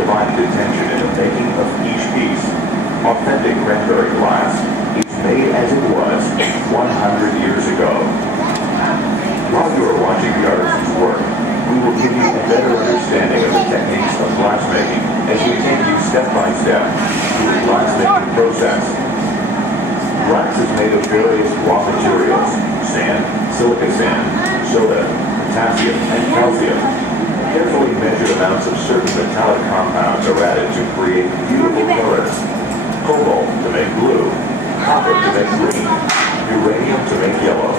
undivided attention in the making of each piece. Authentic cranberry glass is made as it was 100 years ago. While you are watching the artisan's work, we will give you a better understanding of the techniques of glassmaking as we take you step by step through the glassmaking process. Glass is made of various raw materials: sand, silica sand, soda, potassium, and calcium. Carefully measured amounts of certain metallic compounds are added to create beautiful colors. Cobalt to make blue, copper to make green, uranium to make yellow,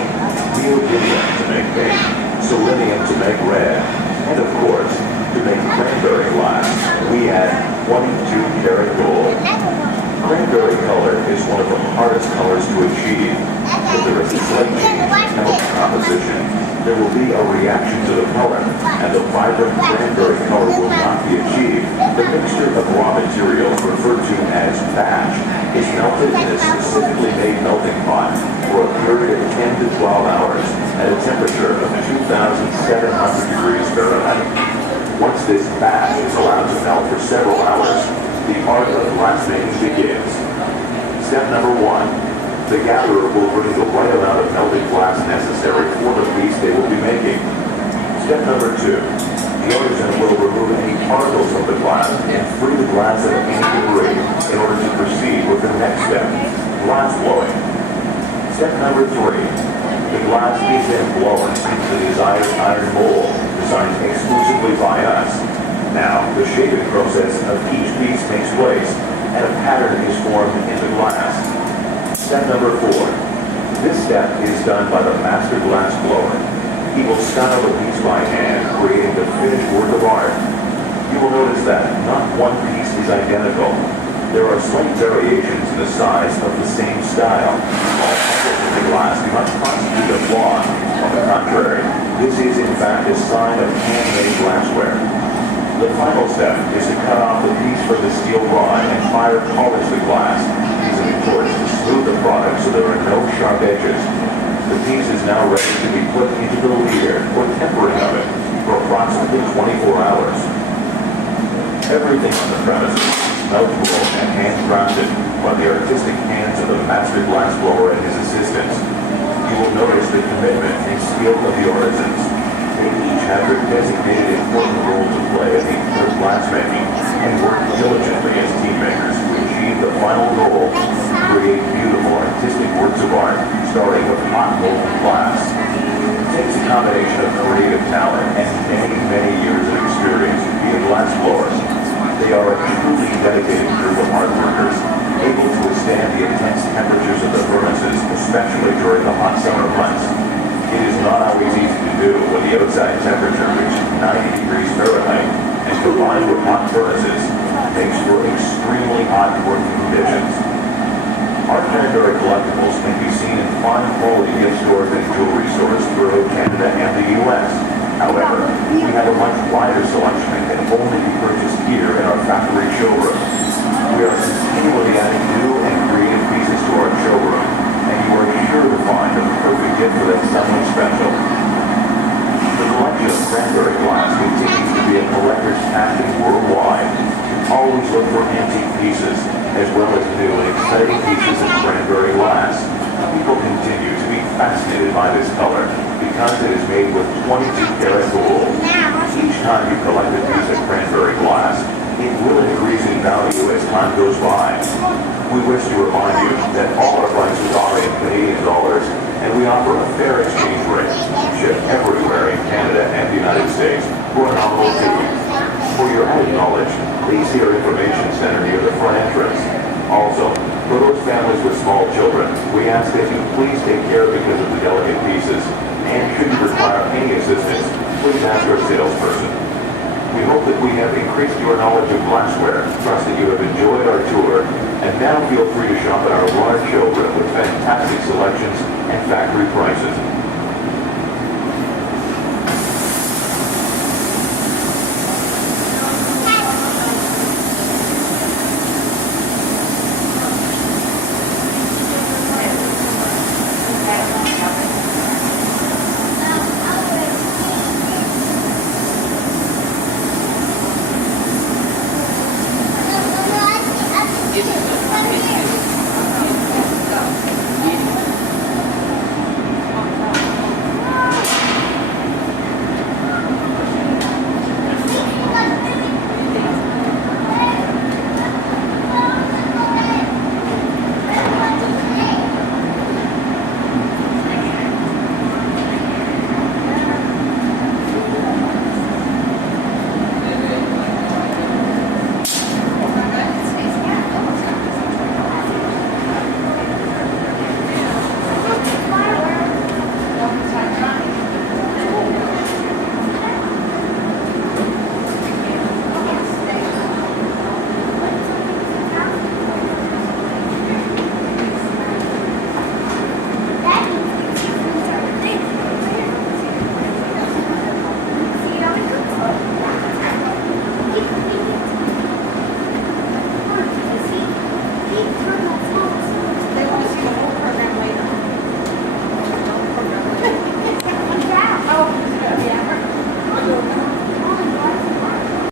neodymium to make pink, selenium to make red, and of course, to make cranberry glass, we add 22-karat gold. Cranberry color is one of the hardest colors to achieve. If there is a slight change in chemical composition, there will be a reaction to the color, and the vibrant cranberry color will not be achieved. The mixture of raw materials, referred to as batch, is melted in a specifically made melting pot for a period of 10 to 12 hours at a temperature of 2,700 degrees Fahrenheit. Once this batch is allowed to melt for several hours, the art of glassmaking begins. Step number 1. The gatherer will bring the right amount of melted glass necessary for the piece they will be making. Step number 2. The artisan will remove any particles of the glass and free the glass of any debris in order to proceed with the next step, glass blowing. Step number 3. The glass is then blown into the desired iron mold, designed exclusively by us. Now, the shaping process of each piece takes place, and a pattern is formed in the glass. Step number 4. This step is done by the master glass blower. He will style the piece by hand, creating the finished work of art. You will notice that not one piece is identical. There are slight variations in the size of the same style. All angles of the glass do not constitute a flaw. On the contrary, this is in fact a sign of handmade glassware. The final step is to cut off the piece from the steel rod and fire polish the glass, using a torch to smooth the product so there are no sharp edges. The piece is now ready to be put into the leer or tempering oven for approximately 24 hours. Everything on the premises is mouthful and handcrafted by the artistic hands of the master glass blower and his assistants. You will notice the commitment and skill of the artisans. They each have their designated important role to play in the glassmaking and work diligently as team makers to achieve the final goal, create beautiful artistic works of art, starting with hot molten glass. It takes a combination of creative talent and many, many years of experience to be a glass blower. They are a truly dedicated group of hard workers, able to withstand the intense temperatures of the furnaces, especially during the hot summer months. It is not always easy to do when the outside temperature reaches 90 degrees Fahrenheit, and combined with hot furnaces, makes for extremely hot working conditions. Our cranberry collectibles can be seen in fine quality gift stores and jewelry stores throughout Canada and the U.S. However, we have a much wider selection that can only be purchased here in our factory showroom. We are continually adding new and creative pieces to our showroom, and you are sure to find a perfect gift for that someone special. The collection of cranberry glass continues to be a collector's passion worldwide. Always look for antique pieces, as well as new and exciting pieces of cranberry glass. People continue to be fascinated by this color because it is made with 22-karat gold. Each time you collect a piece of cranberry glass, it will increase in value as time goes by. We wish to remind you that all our prices are in Canadian dollars, and we offer a fair exchange rate. Ship everywhere in Canada and the United States for a nominal fee. For your added knowledge, please see our information center near the front entrance. Also, for those families with small children, we ask that you please take care because of the delicate pieces, and should you require any assistance, please ask our salesperson. We hope that we have increased your knowledge of glassware, trust that you have enjoyed our tour, and now feel free to shop at our large showroom with fantastic selections and factory prices.